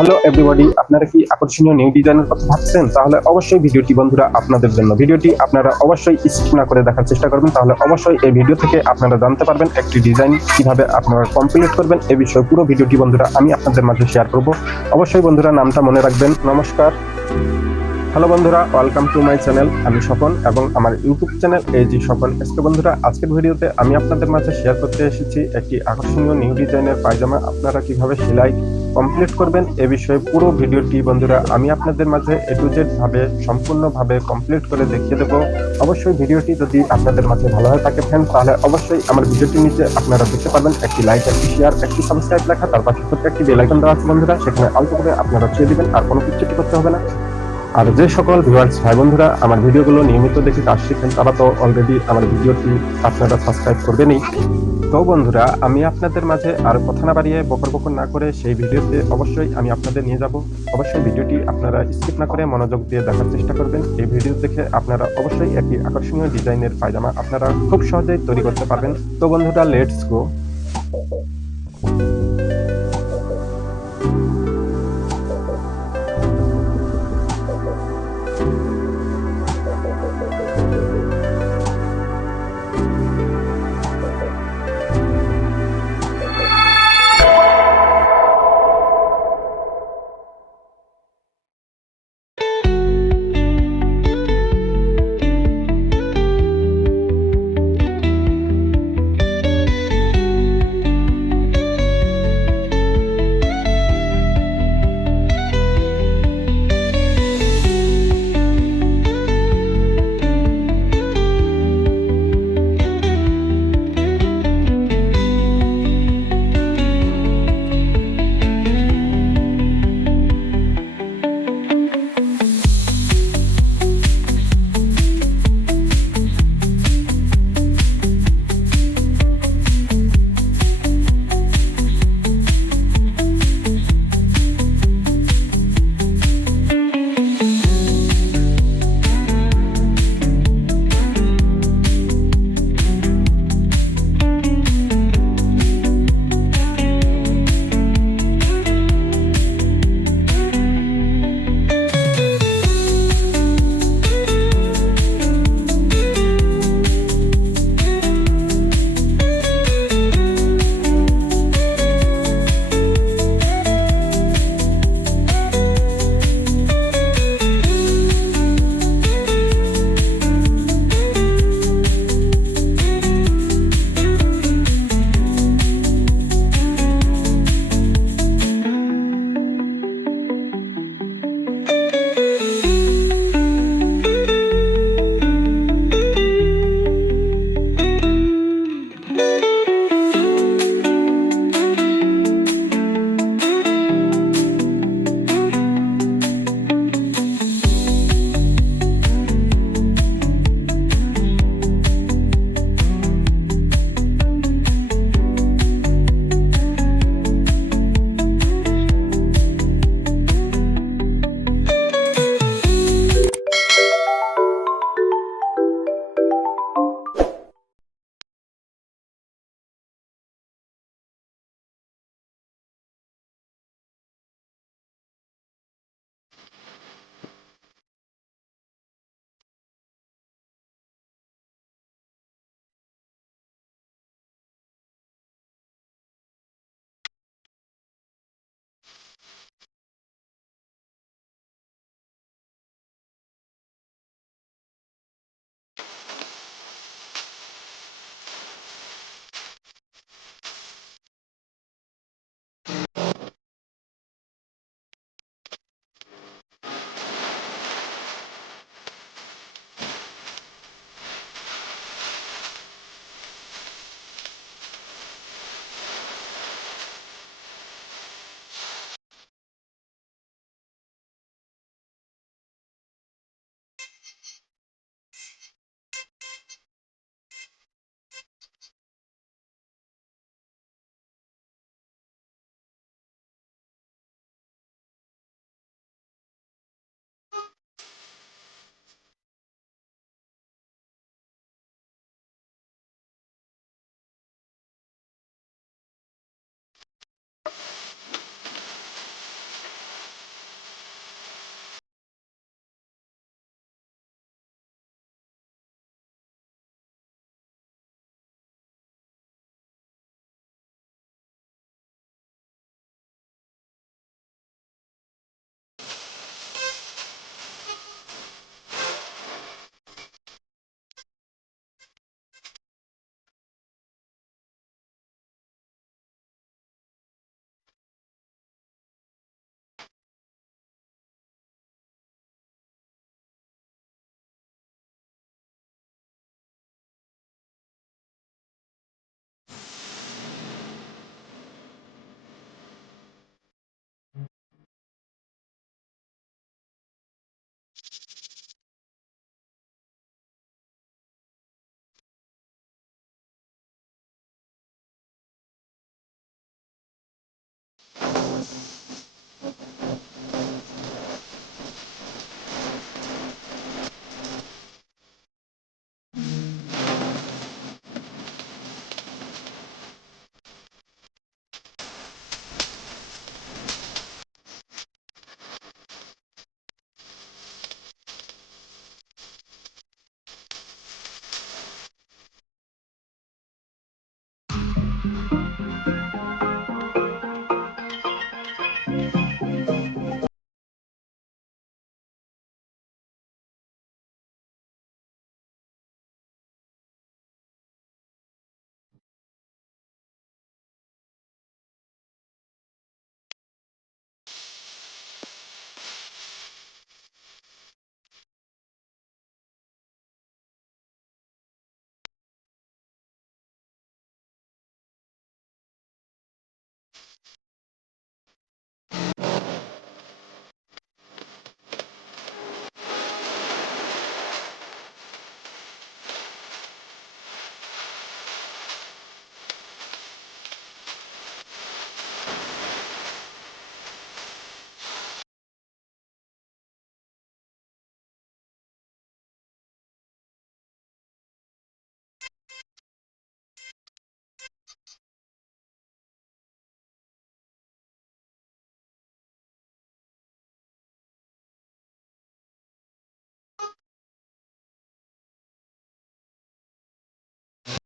Hello everybody, আপনারা কি আকর্ষণীয় নিউ ডিজাইনের কথা ভাবছেন? তাহলে অবশ্যই ভিডিওটি বন্ধুরা আপনাদের জন্য। ভিডিওটি আপনারা অবশ্যই স্কিপ না করে দেখার চেষ্টা করবেন, তাহলে অবশ্যই এই ভিডিও থেকে আপনারা জানতে পারবেন একটি ডিজাইন কিভাবে আপনারা কমপ্লিট করবেন। এই বিষয়ে পুরো ভিডিওটি বন্ধুরা আমি আপনাদের মাঝে শেয়ার করব। অবশ্যই বন্ধুরা নামটা মনে রাখবেন। নমস্কার, হ্যালো বন্ধুরা, ওয়েলকাম টু মাই চ্যানেল। আমি স্বপন এবং আমার ইউটিউব চ্যানেল জি স্বপন। আজকে বন্ধুরা আজকের ভিডিওতে আমি আপনাদের মাঝে শেয়ার করতে এসেছি একটি আকর্ষণীয় নিউ ডিজাইনের পায়জামা আপনারা কিভাবে সেলাই কমপ্লিট করবেন। এ বিষয়ে পুরো ভিডিওটি বন্ধুরা আমি আপনাদের মাঝে এ টু জেড ভাবে সম্পূর্ণভাবে কমপ্লিট করে দেখিয়ে দেবো। অবশ্যই ভিডিওটি যদি আপনাদের মাঝে ভালো হয়ে থাকে ফ্রেন্ড, তাহলে অবশ্যই আমার ভিডিওটির নিচে আপনারা দেখতে পাবেন একটি লাইক, একটি শেয়ার, একটি সাবস্ক্রাইব লেখা, তার পাশে ছোট্ট একটি বেল আইকন দেওয়া আছে বন্ধুরা, সেখানে অল্প করে আপনারা ছুঁয়ে দিবেন, আর কোনো কিছু করতে হবে না। আর যে সকল ভিউয়ার্স ভাই বন্ধুরা আমার ভিডিওগুলো নিয়মিত দেখে কাজ শিখেন, তারা তো অলরেডি আমার ভিডিওটি আপনারা সাবস্ক্রাইব করবেনই। তো বন্ধুরা আমি আপনাদের মাঝে আর কথা না বাড়িয়ে বকর বকর না করে সেই ভিডিওতে অবশ্যই আমি আপনাদের নিয়ে যাব। অবশ্যই ভিডিওটি আপনারা স্কিপ না করে মনোযোগ দিয়ে দেখার চেষ্টা করবেন। এই ভিডিও দেখে আপনারা অবশ্যই একটি আকর্ষণীয় ডিজাইনের পায়জামা আপনারা খুব সহজেই তৈরি করতে পারবেন। তো বন্ধুরা লেটস গো।